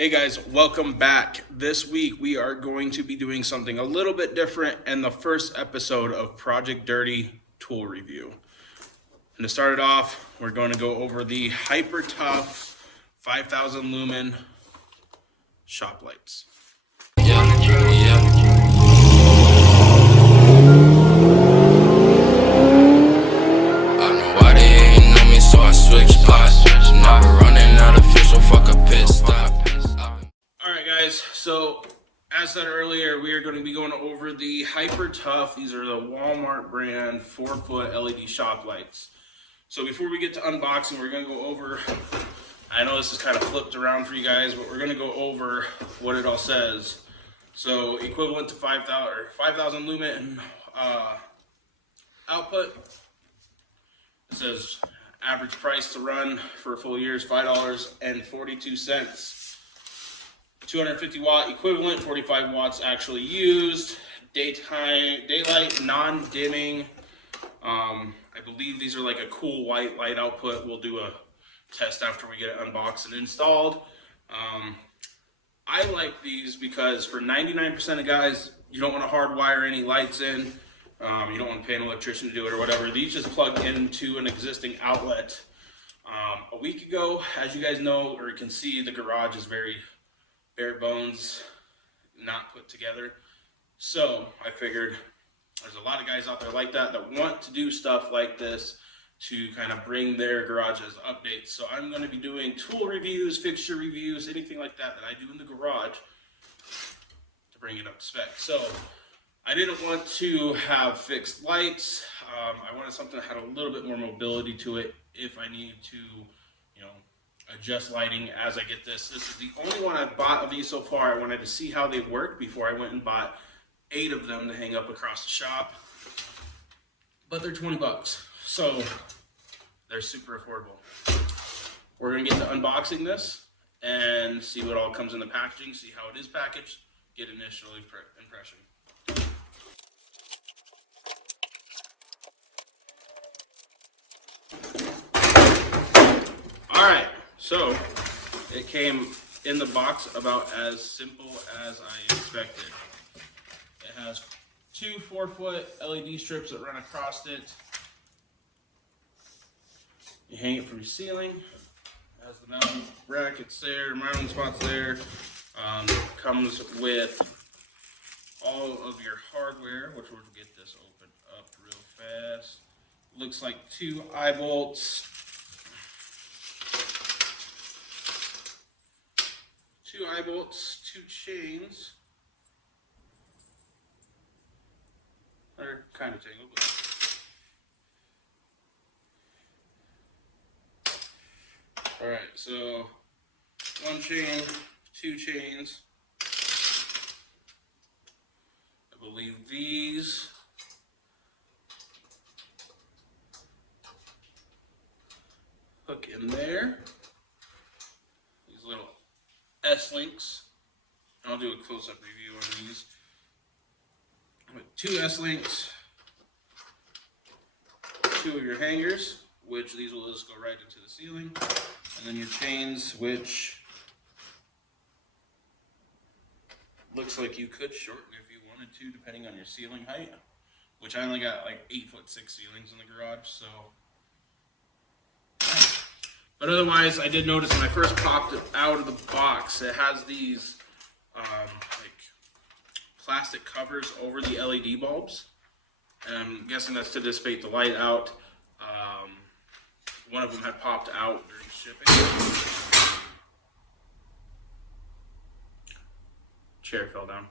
Hey guys, welcome back. This week we are going to be doing something a little bit different in the first episode of Project Dirty Tool Review. And to start it off, we're going to go over the Hyper Tough 5000 lumen shop lights. So, as said earlier, we are going to be going over the Hyper Tough. These are the Walmart brand 4-foot LED shop lights. So before we get to unboxing, we're going to go over, I know this is kind of flipped around for you guys, but we're going to go over what it all says. So equivalent to 5,000 lumen output. It says average price to run for a full year is $5.42. 250 watt equivalent, 45 watts actually used. Daylight, non-dimming. I believe these are like a cool white light output. We'll do a test after we get it unboxed and installed. I like these because for 99% of guys, you don't want to hardwire any lights in. You don't want to pay an electrician to do it or whatever. These just plug into an existing outlet. A week ago, as you guys know or you can see, the garage is very bare bones, not put together. So I figured there's a lot of guys out there like that want to do stuff like this to kind of bring their garages updates. So I'm going to be doing tool reviews, fixture reviews, anything like that I do in the garage to bring it up to spec. So I didn't want to have fixed lights. I wanted something that had a little bit more mobility to it if I needed to, adjust lighting as I get this. This is the only one I've bought of these so far. I wanted to see how they work before I went and bought 8 of them to hang up across the shop. But they're 20 bucks, so they're super affordable. We're gonna get to unboxing this and see what all comes in the packaging, see how it is packaged, get initial impression. All right. So, it came in the box about as simple as I expected. It has 2 4-foot LED strips that run across it. You hang it from your ceiling. It has the mounting brackets there, mounting spots there. Comes with all of your hardware, which we'll get this opened up real fast. Looks like 2 eye bolts. 2 eye bolts, 2 chains. They're kind of tangled. Alright, so 1 chain, 2 chains. I believe these hook in there. These little S-links. I'll do a close-up review on these. With 2 S-links, 2 of your hangers, which these will just go right into the ceiling, and then your chains, which looks like you could shorten if you wanted to, depending on your ceiling height, which I only got like 8'6" ceilings in the garage, so. But otherwise, I did notice when I first popped it out of the box, it has these like plastic covers over the LED bulbs. And I'm guessing that's to dissipate the light out. One of them had popped out during shipping. Chair fell down.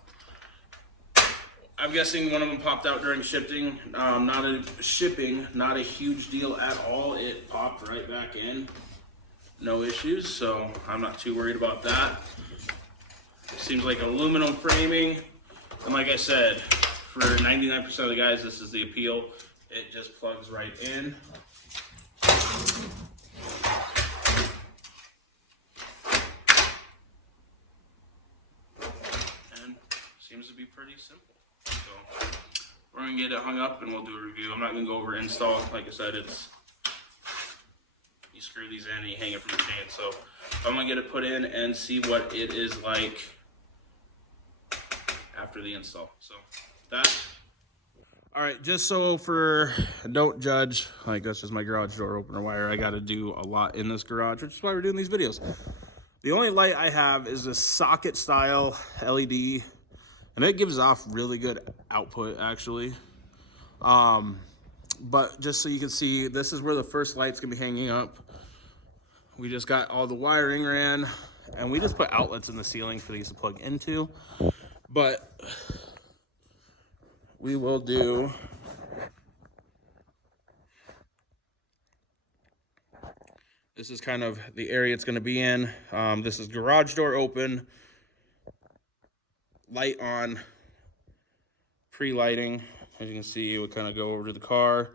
I'm guessing one of them popped out during shipping. Not a huge deal at all. It popped right back in. No issues, so I'm not too worried about that. Seems like aluminum framing, and like I said, for 99% of the guys, this is the appeal. It just plugs right in. And seems to be pretty simple. So we're gonna get it hung up and we'll do a review. I'm not gonna go over install. Like I said, it's you screw these in and you hang it from the chain. So I'm gonna get it put in and see what it is like after the install. So that. All right, just so for don't judge, like that's just my garage door opener wire. I got to do a lot in this garage, which is why we're doing these videos. The only light I have is this socket style LED, and it gives off really good output actually. But just so you can see, this is where the first light's gonna be hanging up. We just got all the wiring ran, and we just put outlets in the ceiling for these to plug into. But we will do this is kind of the area it's going to be in. This is garage door open, light on, pre-lighting. As you can see, it would kind of go over to the car.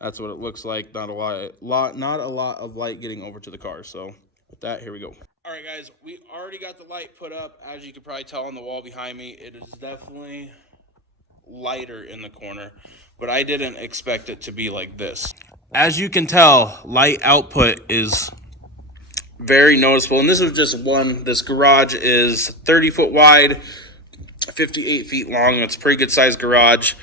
That's what it looks like. Not a lot of light getting over to the car. So with that, here we go. All right, guys, we already got the light put up. As you can probably tell on the wall behind me, it is definitely lighter in the corner, but I didn't expect it to be like this. As you can tell, light output is very noticeable, and this is just one. This garage is 30 foot wide, 58 feet long. It's a pretty good sized garage.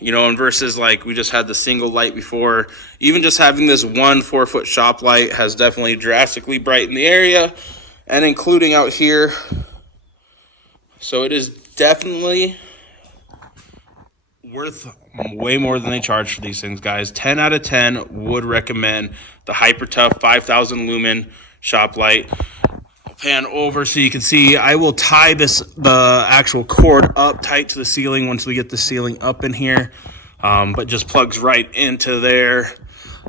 You know, and versus like we just had the single light before, even just having this 1 4-foot shop light has definitely drastically brightened the area, and including out here. So it is definitely worth way more than they charge for these things, guys. 10 out of 10 would recommend the Hyper Tough 5000 lumen shop light. I'll pan over so you can see. I will tie the actual cord up tight to the ceiling once we get the ceiling up in here, but just plugs right into there.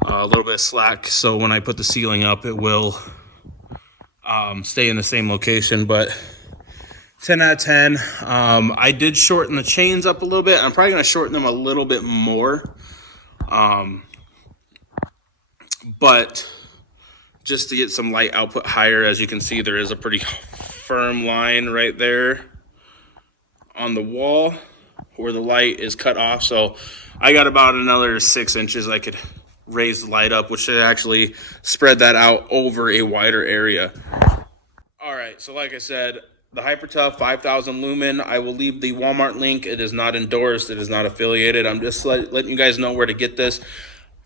A little bit of slack, so when I put the ceiling up, it will stay in the same location. But 10 out of 10. I did shorten the chains up a little bit. I'm probably going to shorten them a little bit more. But just to get some light output higher, as you can see, there is a pretty firm line right there on the wall where the light is cut off. So I got about another 6 inches I could raise the light up, which should actually spread that out over a wider area. All right, so like I said, the Hyper Tough 5000 lumen, I will leave the Walmart link. It is not endorsed. It is not affiliated. I'm just letting you guys know where to get this.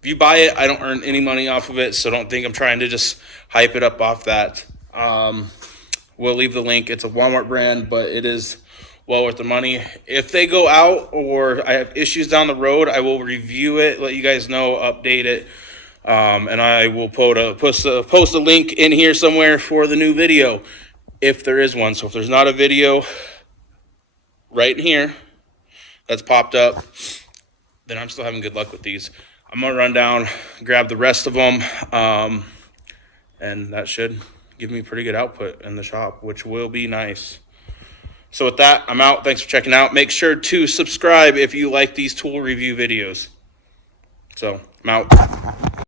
If you buy it, I don't earn any money off of it, so don't think I'm trying to just hype it up off that. We'll leave the link. It's a Walmart brand, but it is well worth the money. If they go out or I have issues down the road, I will review it, let you guys know, update it, and I will post a link in here somewhere for the new video, if there is one. So if there's not a video right in here that's popped up, then I'm still having good luck with these. I'm gonna run down, grab the rest of them, and that should give me pretty good output in the shop, which will be nice. So with that, I'm out. Thanks for checking out. Make sure to subscribe if you like these tool review videos. So I'm out.